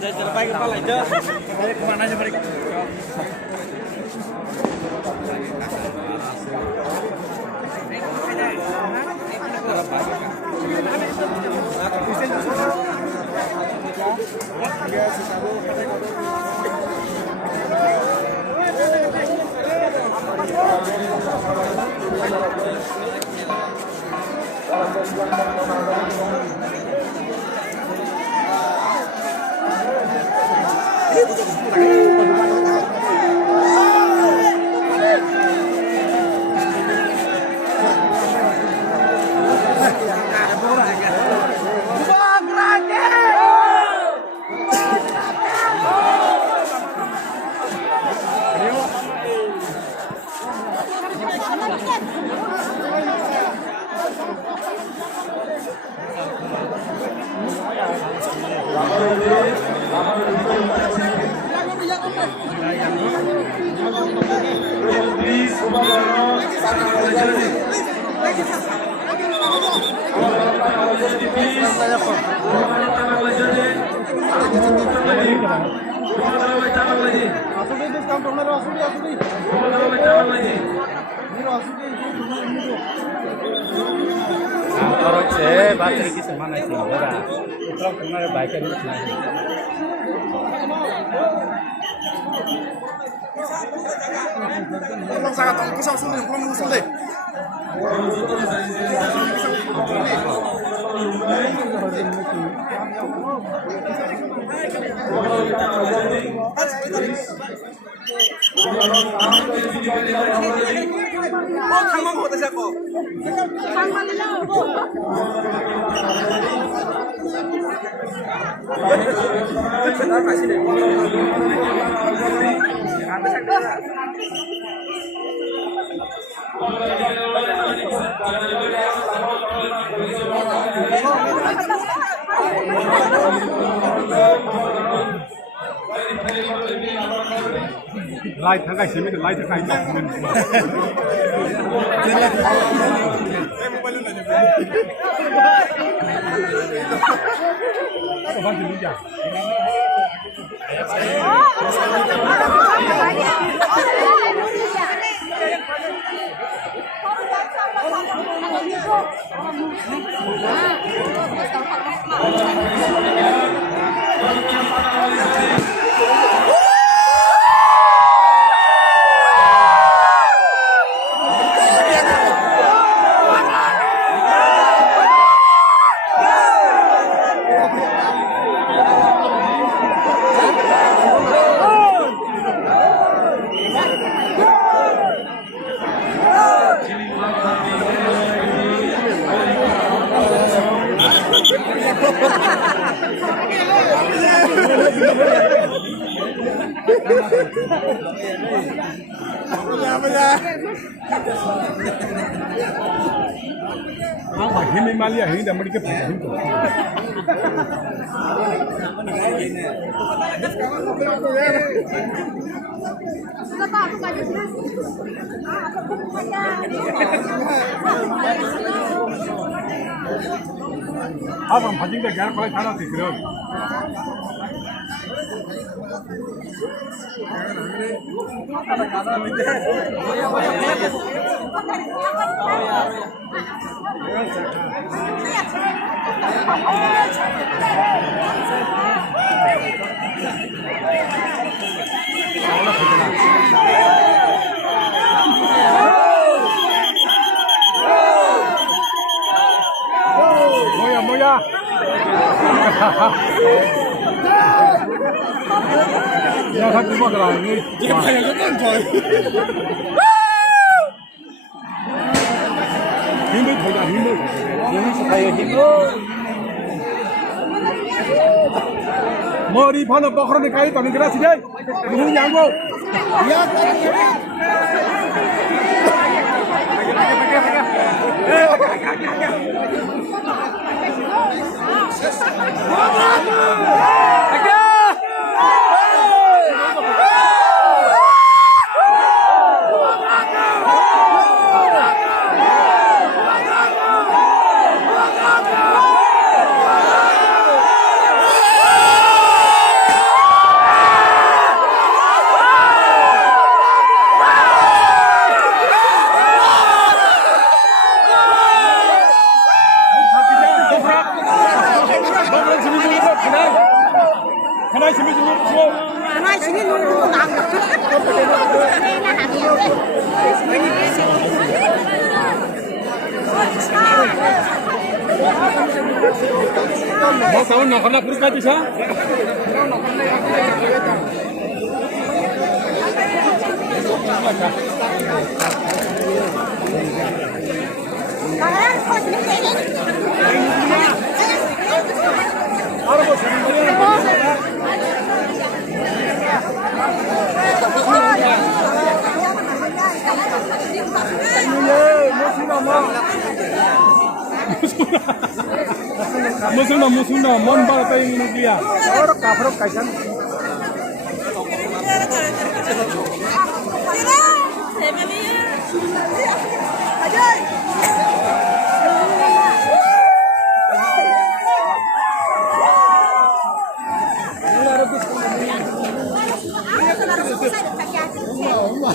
Terbaik kepala aja. Balik kemana aja balik? Bateri की सामान आई थी बड़ा इतना हमारे बाइक में Long sangat tong kisah sulit, belum sulit. Oh, kamu mau tes aku? Kamu mau? Light thằng cái gì mới được light thằng cái gì có bao nhiêu giờ Hindi mali hindi naman ka pa hindi. आप हम भजिंग का ज्ञान पढ़ाई खाना सीख रहे हो Moya, moya. Ya kan cuma kalau ini. Dia banyak kan coy. Hindu juga Hindu. Ini supaya Hindu. 머리 반은 뻐그러니 가요 떠는 거라 지금 무슨 양고 하나 심해 주고 하나 신이 놀고 막. 뭐 사원 나가나 그렇게 되셔? 나랑 거짓말 해. 무슨 뭔 바로 떠있는 거야? 앞으로 가자. 엄마.